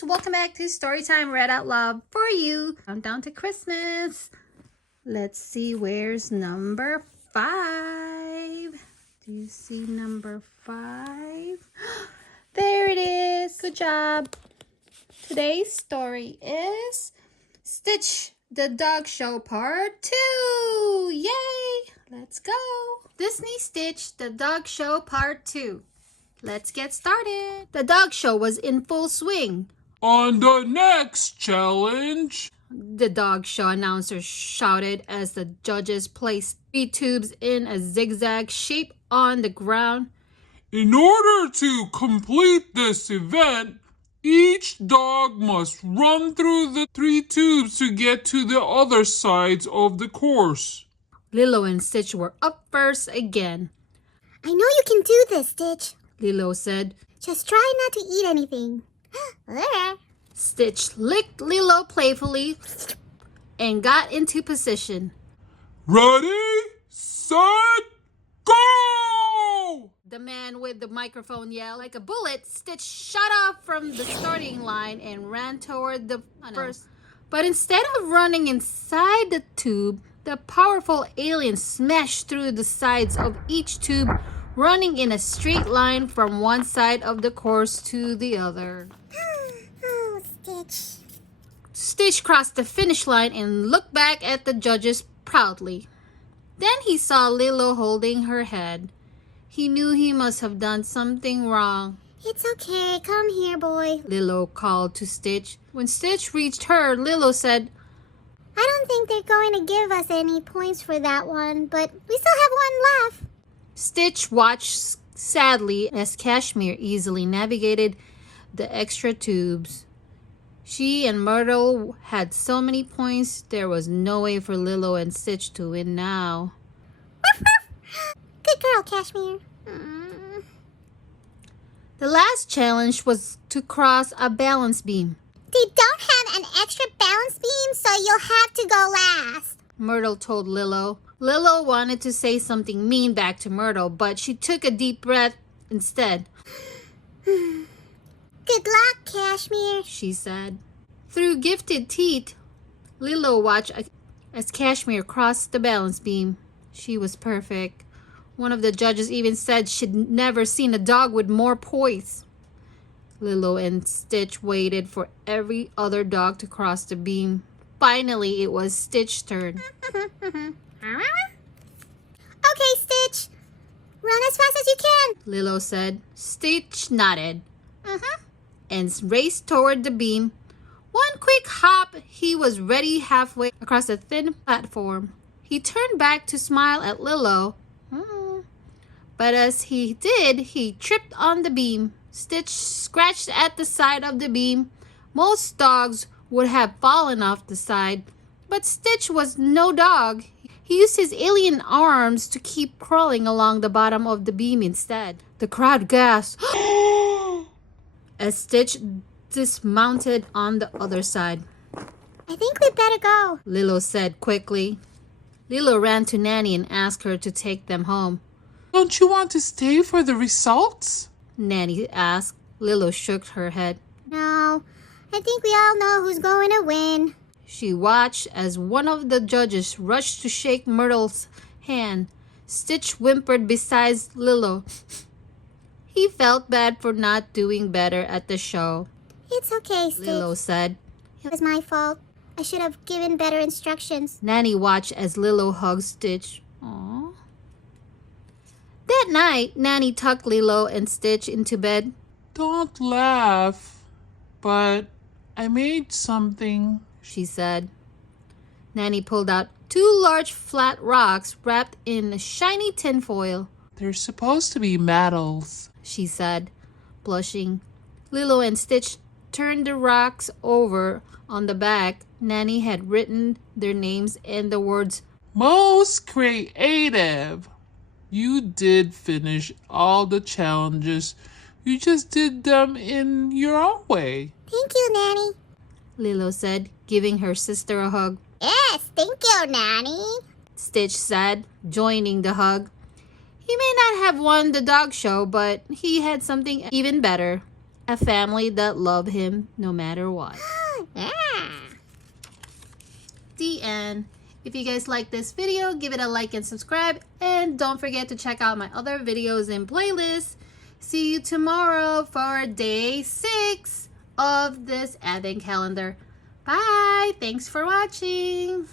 guys! Welcome back to Storytime Read Out Loud for you. Countdown to Christmas. Let's see, where's number 5? Do you see number 5? There it is. Good job. Today's story is Stitch the Dog Show Part 2. Yay! Let's go. Disney Stitch the Dog Show Part 2. Let's get started. The dog show was in full swing. On the next challenge, the dog show announcer shouted as the judges placed 3 tubes in a zigzag shape on the ground. In order to complete this event, each dog must run through the 3 tubes to get to the other sides of the course. Lilo and Stitch were up first again. I know you can do this, Stitch, Lilo said. Just try not to eat anything. Stitch licked Lilo playfully and got into position. Ready, set, go! The man with the microphone yelled. Like a bullet, Stitch shot off from the starting line and ran toward the first. But instead of running inside the tube, the powerful alien smashed through the sides of each tube, running in a straight line from one side of the course to the other. Oh, Stitch. Stitch crossed the finish line and looked back at the judges proudly. Then he saw Lilo holding her head. He knew he must have done something wrong. It's okay. Come here, boy, Lilo called to Stitch. When Stitch reached her, Lilo said, I don't think they're going to give us any points for that one, but we still have one left. Stitch watched sadly as Cashmere easily navigated the extra tubes. She and Myrtle had so many points, there was no way for Lilo and Stitch to win now. Good girl, Cashmere. The last challenge was to cross a balance beam. They don't have an extra balance beam, so you'll have to go last, Myrtle told Lilo. Lilo wanted to say something mean back to Myrtle, but she took a deep breath instead. Good luck, Cashmere, she said. Through gifted teeth, Lilo watched as Cashmere crossed the balance beam. She was perfect. One of the judges even said she'd never seen a dog with more poise. Lilo and Stitch waited for every other dog to cross the beam. Finally, it was Stitch's turn. Okay, Stitch. Run as fast as you can, Lilo said. Stitch nodded and raced toward the beam. One quick hop, he was ready halfway across the thin platform. He turned back to smile at Lilo. But as he did, he tripped on the beam. Stitch scratched at the side of the beam. Most dogs would have fallen off the side, but Stitch was no dog. He used his alien arms to keep crawling along the bottom of the beam instead. The crowd gasped as Stitch dismounted on the other side. I think we better go, Lilo said quickly. Lilo ran to Nanny and asked her to take them home. Don't you want to stay for the results? Nanny asked. Lilo shook her head. No, I think we all know who's going to win. She watched as one of the judges rushed to shake Myrtle's hand. Stitch whimpered beside Lilo. He felt bad for not doing better at the show. It's okay, Stitch. Lilo said. It was my fault. I should have given better instructions. Nanny watched as Lilo hugged Stitch. Aww. That night, Nanny tucked Lilo and Stitch into bed. Don't laugh, but I made something, she said. Nanny pulled out 2 large flat rocks wrapped in shiny tinfoil. They're supposed to be medals, she said, blushing. Lilo and Stitch turned the rocks over. On the back, Nanny had written their names and the words, Most creative. You did finish all the challenges. You just did them in your own way. Thank you, Nanny, Lilo said, giving her sister a hug. Yes, thank you, Nanny, Stitch said, joining the hug. He may not have won the dog show, but he had something even better. a family that love him no matter what. Yeah. The end. If you guys like this video, give it a like and subscribe. And don't forget to check out my other videos and playlists. See you tomorrow for day 6 of this Advent calendar. Bye. Thanks for watching.